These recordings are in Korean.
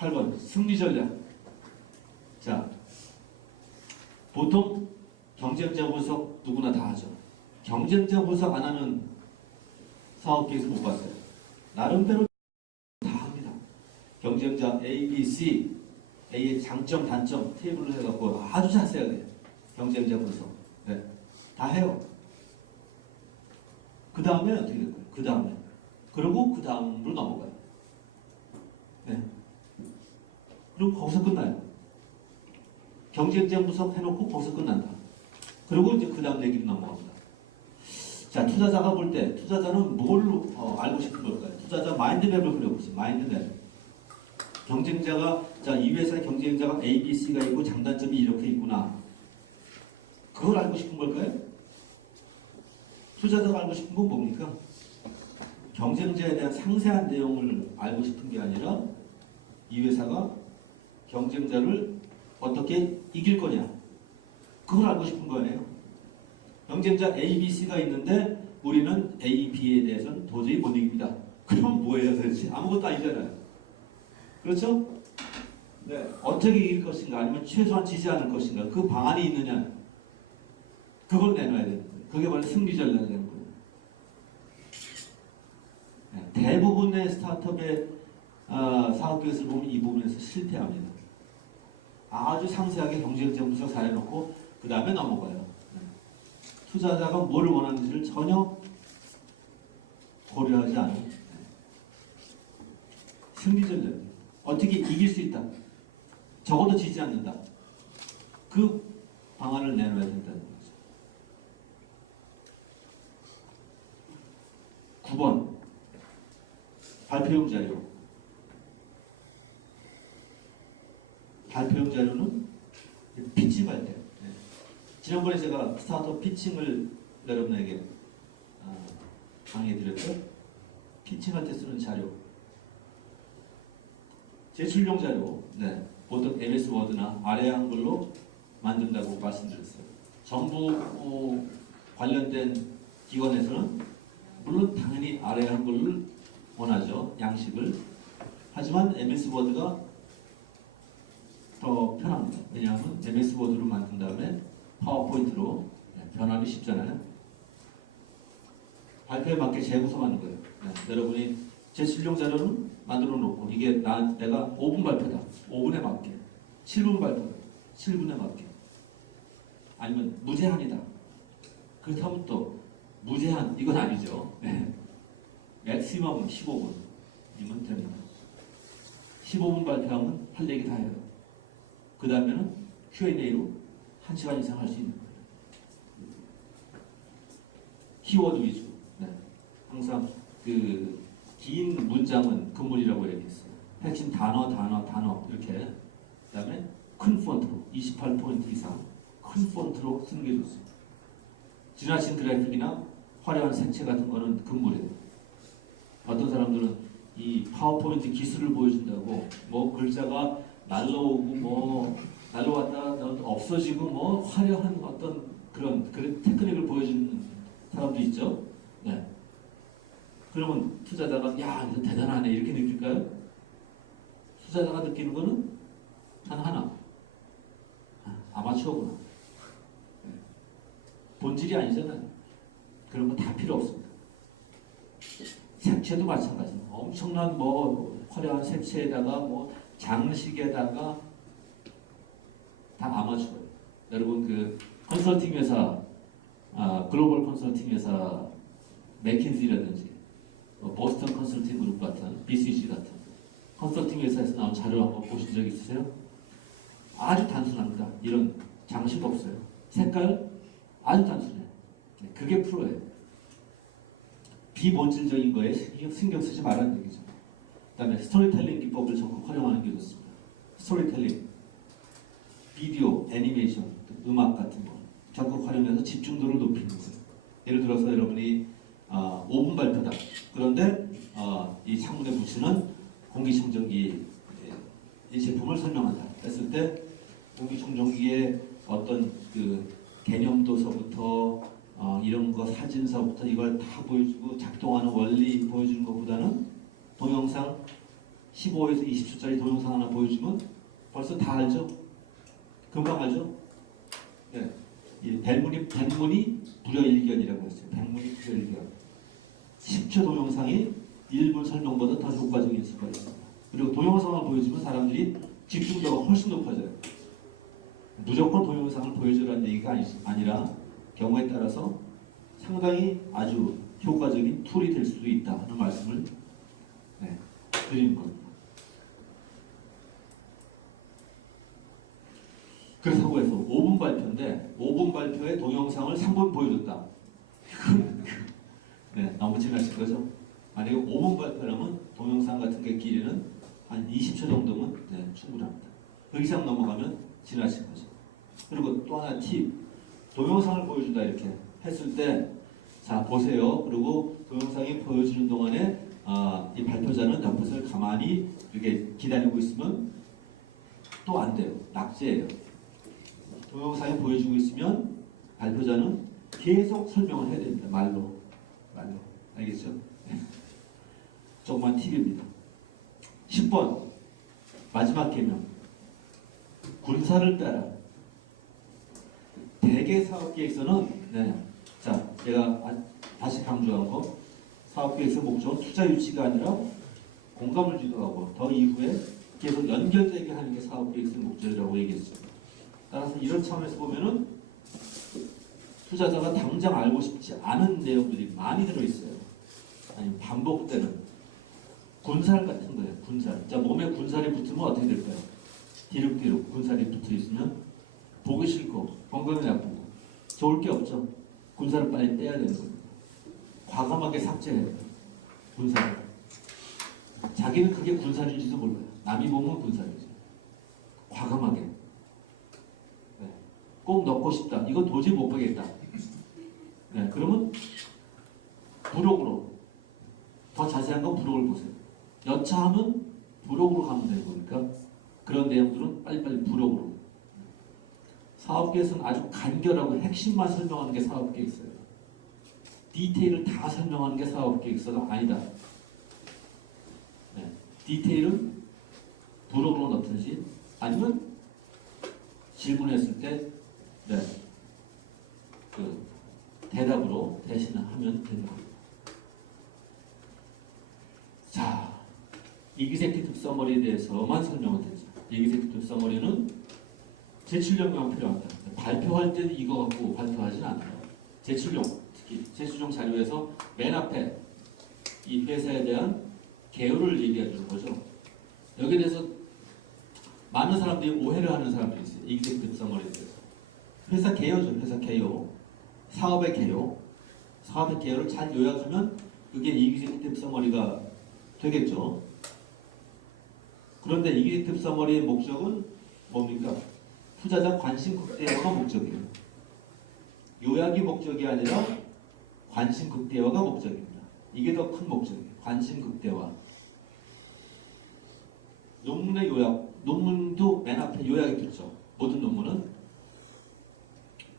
8번 승리 전략. 자, 보통 경쟁자 분석 누구나 다 하죠. 경쟁자 분석 안 하는 사업계에서 못 봤어요. 나름대로 다 합니다. 경쟁자 A, B, C, A의 장점, 단점 테이블을 해갖고 아주 자세하게 경쟁자 분석. 네, 다 해요. 그 다음에 어떻게 될까요? 그 다음에. 그리고 그 다음으로 넘어가요. 네. 그리고 거기서 끝나요. 경쟁자 분석 해놓고 거기서 끝난다. 그리고 이제 그 다음 얘기로 넘어갑니다. 자, 투자자가 볼 때 투자자는 뭘로 알고 싶은 걸까요? 투자자 마인드맵을 그려보세요. 마인드맵. 경쟁자가 자, 이 회사의 경쟁자가 A, B, C가 있고 장단점이 이렇게 있구나. 그걸 알고 싶은 걸까요? 투자자가 알고 싶은 건 뭡니까? 경쟁자에 대한 상세한 내용을 알고 싶은 게 아니라 이 회사가 경쟁자를 어떻게 이길 거냐. 그걸 알고 싶은 거예요. 경쟁자 A, B, C가 있는데 우리는 A, B에 대해서는 도저히 못 이깁니다. 그럼 뭐예요 도대체? 아무것도 아니잖아요. 그렇죠? 네. 어떻게 이길 것인가 아니면 최소한 지지 않을 것인가 그 방안이 있느냐 그걸 내놔야 되는 거예요. 그게 바로 승리 전략이 되는 거예요. 네. 대부분의 스타트업의 사업계획을 보면 이 부분에서 실패합니다. 아주 상세하게 경쟁자 분석 잘 해놓고 그 다음에 넘어가요. 네. 투자자가 뭘 원하는지를 전혀 고려하지 않은 네. 승리 전략. 어떻게 이길 수 있다. 적어도 지지 않는다. 그 방안을 내놔야 된다는 거죠. 9번 발표용 자료. 발표용 자료는 피칭할 때. 네. 지난번에 제가 스타트업 피칭을 여러분에게 강의해드렸죠. 피칭할 때 쓰는 자료. 제출용 자료. 네. 보통 MS 워드나 아래 한글로 만든다고 말씀드렸어요. 정부 관련된 기관에서는 물론 당연히 아래 한글을 원하죠. 양식을. 하지만 MS 워드가 더 편합니다. 왜냐하면 MS 워드로 만든 다음에 파워포인트로 변하기 쉽잖아요. 발표에 맞게 재구성하는 거예요. 네. 여러분이 제출용 자료는 만들어 놓고 이게 내가 5분 발표다. 5분에 맞게. 7분 발표다. 7분에 맞게. 아니면 무제한이다. 그렇다면 또 무제한 이건 아니죠. 네. 맥시멈 15분이면 됩니다. 15분 발표하면 할 얘기 다 해요. 그 다음에는 Q&A로 1시간 이상 할 수 있는 거예요. 키워드 위주. 네. 항상 그 긴 문장은 금물이라고 얘기했어요. 핵심 단어 이렇게. 그 다음에 큰 폰트로 28포인트 이상 큰 폰트로 쓰는 게 좋습니다. 지나친 그래픽이나 화려한 색채 같은 거는 금물이에요. 어떤 사람들은 이 파워포인트 기술을 보여준다고 뭐 글자가 날라오고 뭐 날라왔다가 없어지고 뭐 화려한 어떤 그런 테크닉을 보여주는 사람도 있죠. 네. 그러면 투자자가 야 이거 대단하네 이렇게 느낄까요? 투자자가 느끼는 거는 단 하나. 아마추어구나. 네. 본질이 아니잖아요. 그런 거 다 필요 없습니다. 색채도 마찬가지입니다. 엄청난 뭐 화려한 색채에다가 뭐 장식에다가 다 아마추어예요. 여러분 그 컨설팅 회사, 글로벌 컨설팅 회사 맥킨지라든지 보스턴 컨설팅 그룹 같은 BCG 같은 컨설팅 회사에서 나온 자료 한번 보신 적 있으세요? 아주 단순합니다. 이런 장식 없어요. 색깔 아주 단순해요. 그게 프로예요. 비본질적인 거에 신경 쓰지 말라는 얘기죠. 그 다음에 스토리텔링 기법을 적극 활용하는 게 좋습니다. 스토리텔링, 비디오, 애니메이션, 음악 같은 거 적극 활용해서 집중도를 높이는 거예요. 예를 들어서 여러분이 5분 발표다. 그런데 이 창문에 붙이는 공기청정기 이 제품을 설명한다. 했을 때 공기청정기의 어떤 그 개념도서부터 이런 거 사진서부터 이걸 다 보여주고 작동하는 원리 보여주는 것보다는 동영상 15에서 20초짜리 동영상 하나 보여주면 벌써 다 알죠? 금방 알죠? 네. 이 백문이 불여일견이라고 했어요. 백문이 불여일견. 10초 동영상이 1분 설명보다 더 효과적일 수가 있습니다. 그리고 동영상을 보여주면 사람들이 집중도가 훨씬 높아져요. 무조건 동영상을 보여주라는 얘기가 아니라 경우에 따라서 상당히 아주 효과적인 툴이 될 수도 있다 하는 말씀을 드리는 겁니다. 그렇다고 해서 5분 발표인데 5분 발표에 동영상을 3분 보여줬다. 너무 지나친 거죠. 만약에 5분 발표라면 동영상 같은 게 길이는 한 20초 정도면 충분합니다. 그 이상 넘어가면 지나친 거죠. 그리고 또 하나 팁. 동영상을 보여준다 이렇게 했을 때 자 보세요. 그리고 동영상이 보여주는 동안에 이 발표자는 옆에서 가만히 이렇게 기다리고 있으면 또 안 돼요. 낙제예요. 동영상이 보여주고 있으면 발표자는 계속 설명을 해야 됩니다. 말로. 알겠죠? 조그만 팁입니다. 10번 마지막 개명. 군사를 따라. 대개 사업계획서는 자 제가 다시 강조한 거 사업계획서 목적은 투자 유치가 아니라 공감을 유도하고 더 이후에 계속 연결되게 하는 게 사업계획서 목적이라고 얘기했습니다. 따라서 이런 차원에서 보면은 투자자가 당장 알고 싶지 않은 내용들이 많이 들어있어요. 아니면 반복되는 군살 같은 거예요. 군살. 자 몸에 군살이 붙으면 어떻게 될까요? 뒤룩뒤룩 군살이 붙어 있으면 보기 싫고 건강이 나쁘고 좋을 게 없죠. 군살을 빨리 떼야 되는 겁니다. 과감하게 삭제해야 돼요. 군살을. 자기는 그게 군살인지도 몰라요. 남이 보면 군살이죠. 과감하게. 꼭 넣고 싶다. 이거 도저히 못 보겠다. 그러면 부록으로 더 자세한 건 부록을 보세요. 여차하면 부록으로 가면 되는 거니까 그런 내용들은 빨리빨리 부록으로. 사업계획서는 아주 간결하고 핵심만 설명하는 게 사업계획서예요. 디테일을 다 설명하는 게 사업계획서가 아니다. 디테일은 부록으로 넣든지 아니면 질문했을 때 그 대답으로 대신하면 되는 겁니다. 자, 이그제큐티브 서머리에 대해서만 설명을 드리죠. 이그제큐티브 서머리는 제출용만 필요합니다. 발표할 때는 이거 갖고 발표하진 않아요. 제출용, 특히 제출용 자료에서 맨 앞에 이 회사에 대한 개요를 얘기해 주는 거죠. 여기에 대해서 많은 사람들이 오해를 하는 사람들이 있어요. 이그제큐티브 서머리에 대해서. 회사 개요죠. 회사 개요. 사업의 개요. 사업의 개요를 잘 요약하면 그게 이그제큐티브 서머리가 되겠죠. 그런데 이그제큐티브 서머리의 목적은 뭡니까? 투자자 관심 극대화가 목적이에요. 요약이 목적이 아니라 관심 극대화가 목적입니다. 이게 더 큰 목적이에요. 관심 극대화. 논문의 요약, 논문도 맨 앞에 요약이 붙죠. 모든 논문은.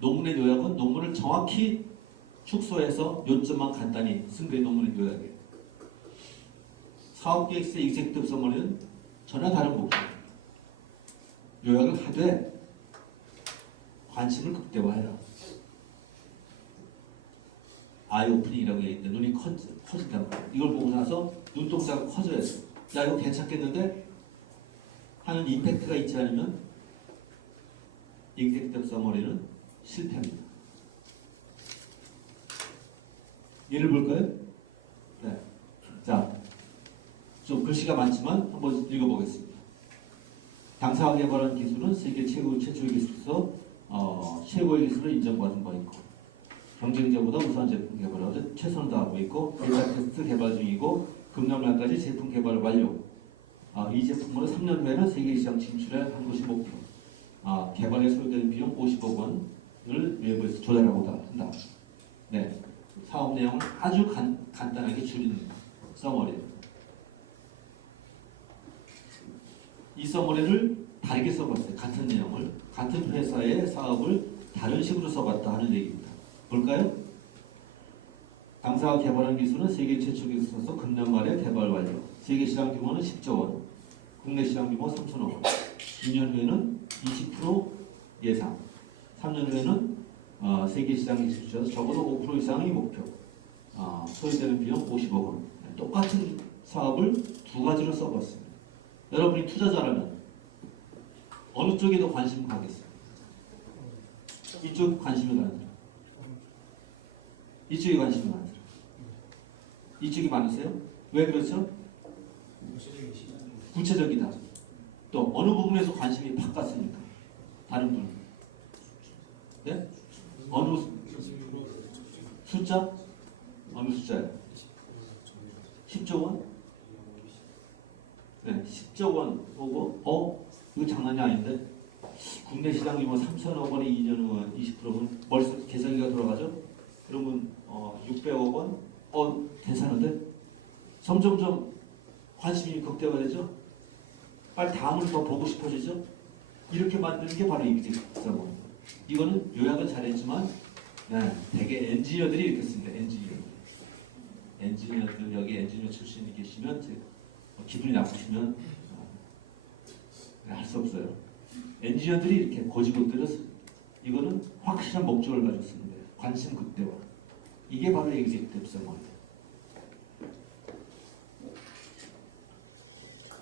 논문의 요약은 논문을 정확히 축소해서 요점만 간단히 쓴 게 논문의 요약이에요. 사업계획서의 이그제큐티브 서머리는 전혀 다른 목적입니다. 요약을 하되 관심을 극대화해라. 아이 오프닝이라고 얘기했는데 눈이 커진다고. 이걸 보고 나서 눈동자가 커져야 돼. 야 이거 괜찮겠는데? 하는 임팩트가 있지 않으면 이그제큐티브 서머리는 실패합니다. 예를 볼까요? 자, 좀 글씨가 많지만 한번 읽어보겠습니다. 당사가 개발한 기술은 세계 최고의 기술에서 최고의 기술을 인정받은 바 있고 경쟁자보다 우수한 제품 개발하듯 최선을 다하고 있고 베타 테스트 개발 중이고 금년말까지 제품 개발 완료. 이 제품으로 3년 후에는 세계 시장 진출에 한 것이 목표. 개발에 소요되는 비용 50억 원을 외부에서 조달하고 한다. 사업 내용을 아주 간단하게 줄이는 서머리입니다. 이 서머리를 다르게 써봤어요. 같은 내용을 같은 회사의 사업을 다른 식으로 써봤다 하는 얘기입니다. 볼까요? 당사가 개발한 기술은 세계 최초 기술로서 금년 말에 개발 완료. 세계 시장 규모는 10조 원. 국내 시장 규모 3천억 원. 2년 후에는 20% 예상. 3년 후에는 세계 시장에 진출해서 적어도 5% 이상의 목표. 소요되는 비용 50억 원. 똑같은 사업을 두 가지로 써봤어요. 여러분이 투자자라면 어느 쪽에 더 관심 가겠어요? 이쪽 관심이 가는 사람. 이쪽에 관심이 많은 사람. 이쪽이 많으세요? 왜 그렇죠? 구체적이다. 또 어느 부분에서 관심이 팍 갔습니까? 다른 분. 네? 어느 숫자? 어느 숫자예요? 10조 원? 네, 10조 원 보고 이거 장난이 아닌데 국내 시장 규모 3천억 원에 2년 후 20%면 벌써 계산기가 돌아가죠? 그러면 600억 원? 괜찮은데? 점점점 관심이 극대화되죠? 빨리 다음을 더 보고 싶어지죠? 이렇게 만드는 게 바로 이비직사고. 이거는 요약은 잘했지만 되게 엔지니어들이 이렇게 씁니다. 엔지니어들 여기 엔지니어 출신이 계시면 기분이 나쁘시면 할 수 없어요. 엔지니어들이 이렇게 고직원들은 이거는 확실한 목적을 가지고 씁니다. 관심 극대화. 이게 바로 에그제큐티브 서머니예요.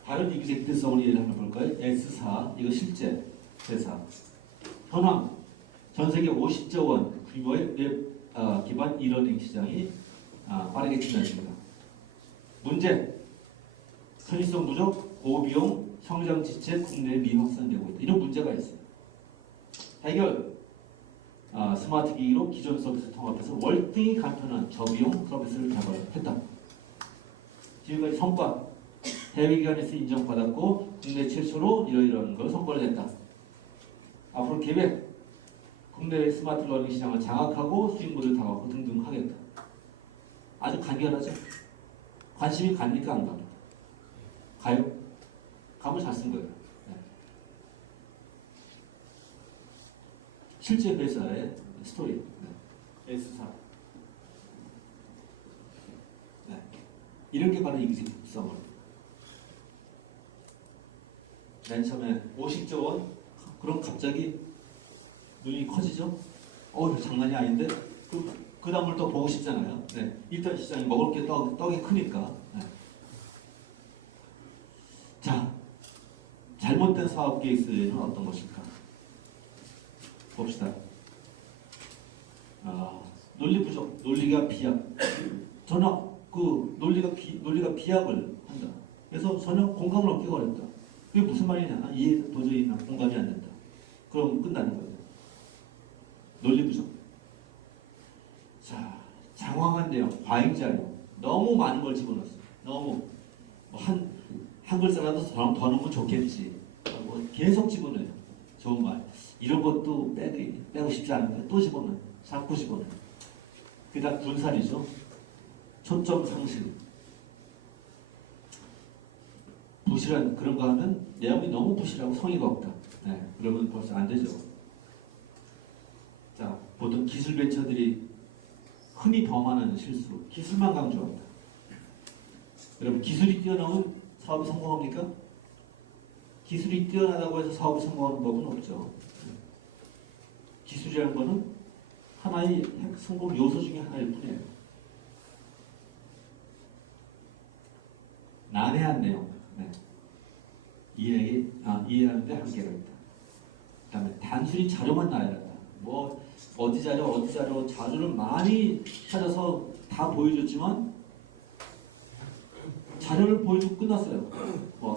다른 에그제큐티브 서머니 예를 하나 볼까요? S사, 이거 실제 회사. 현황, 전 세계 50조 원 규모의 웹 기반 이러닝 시장이 빠르게 진행됩니다. 문제, 편의성 부족, 고비용, 성장 지체, 국내에 미확산되고 있다. 이런 문제가 있어요. 해결, 스마트 기기로 기존 서비스 통합해서 월등히 간편한 저비용 서비스를 개발했다. 지금까지 성과, 해외기관에서 인정받았고 국내 최초로 이러이러한 걸 선보를 했다. 앞으로 계획, 국내 스마트 러닝 시장을 장악하고 수익물을 당하고 등등 하겠다. 아주 간결하죠. 관심이 갑니까 안 갑니까? 가요? 가면 잘 쓴 거예요. 네. 실제 회사의 스토리. 네. S사. 네. 이런 게 바로 이그제큐티브 서머니. 맨 처음에 50조 원? 그럼 갑자기 눈이 커지죠? 이거 장난이 아닌데? 그 다음을 또 보고 싶잖아요. 네. 일단 시장이 먹을 게 떡이 크니까. 네. 자, 잘못된 사업 케이스는 어떤 것일까? 봅시다. 논리 부족, 논리가 비약. 전혀 논리가 비약을 한다. 그래서 전혀 공감을 얻기가 어렵다. 그게 무슨 말이냐? 이해 도저히 공감이 안 된다. 그럼 끝나는 거예요. 논리 부족. 자, 장황한 내용, 과잉 자료. 너무 많은 걸 집어넣었어요. 너무 한 글자라도 더 넣으면 좋겠지. 계속 집어넣어요. 좋은 말. 이런 것도 빼고 싶지 않은데 또 집어넣어요. 자꾸 집어넣어요. 그다음 군살이죠. 초점 상실. 부실한 그런 거 하면 내용이 너무 부실하고 성의가 없다. 네, 그러면 벌써 안 되죠. 자, 보통 기술 벤처들이 흔히 범하는 실수, 기술만 강조합니다. 여러분, 기술이 뛰어나면 사업이 성공합니까? 기술이 뛰어나다고 해서 사업이 성공하는 법은 없죠. 기술이라는 것은 하나의 성공 요소 중에 하나일 뿐이에요. 난해한 내용. 네. 이해하는데 한계가 있다. 그 다음에 단순히 자료만 나와야 된다. 어디 자료를 많이 찾아서 다 보여줬지만 자료를 보여주고 끝났어요.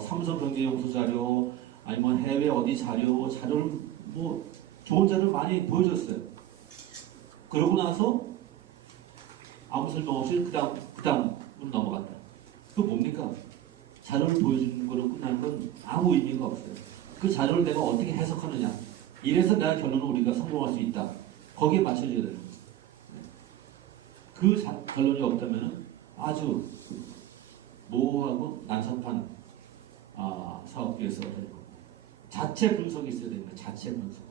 삼성 경제연구소 자료, 아니면 해외 어디 자료를 좋은 자료를 많이 보여줬어요. 그러고 나서 아무 설명 없이 그 다음으로 넘어갔다. 그거 뭡니까? 자료를 보여주는 거로 끝나는 건 아무 의미가 없어요. 그 자료를 내가 어떻게 해석하느냐. 이래서 내가 결론은 우리가 성공할 수 있다. 거기에 맞춰줘야 되는 거죠. 그 결론이 없다면 아주 모호하고 난섭한 사업계에서 되는 겁니다. 자체 분석이 있어야 됩니다. 자체 분석.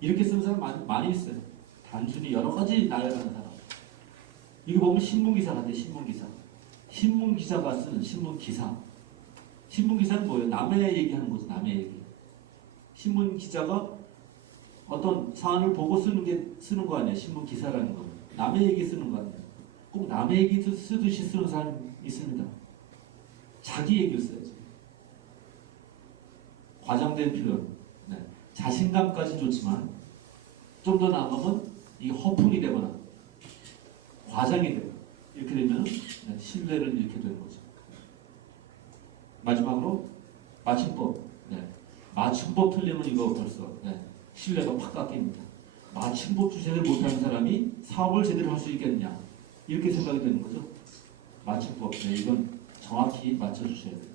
이렇게 쓰는 사람 많이 있어요. 단순히 여러 가지 나열하는 사람. 이거 보면 신문기사 같아요. 신문기사. 신문기사가 쓰는 신문기사. 신문 기사는 뭐예요? 남의 얘기하는 거죠. 남의 얘기. 신문 기자가 어떤 사안을 보고 쓰는 거 아니에요. 신문 기사라는 거. 남의 얘기 쓰는 거 아니에요. 꼭 남의 얘기 쓰듯이 쓰는 사람이 있습니다. 자기 얘기를 써야지. 과장된 표현. 네. 자신감까지 좋지만 좀 더 나아가면 이게 허풍이 되거나 과장이 되거나 이렇게 되면 신뢰를 잃게 되는 거죠. 마지막으로 맞춤법. 네. 맞춤법 틀리면 이거 벌써 신뢰가 팍 깎입니다. 맞춤법 주제를 못하는 사람이 사업을 제대로 할 수 있겠냐 이렇게 생각이 되는 거죠. 맞춤법. 이건 정확히 맞춰주셔야 돼요.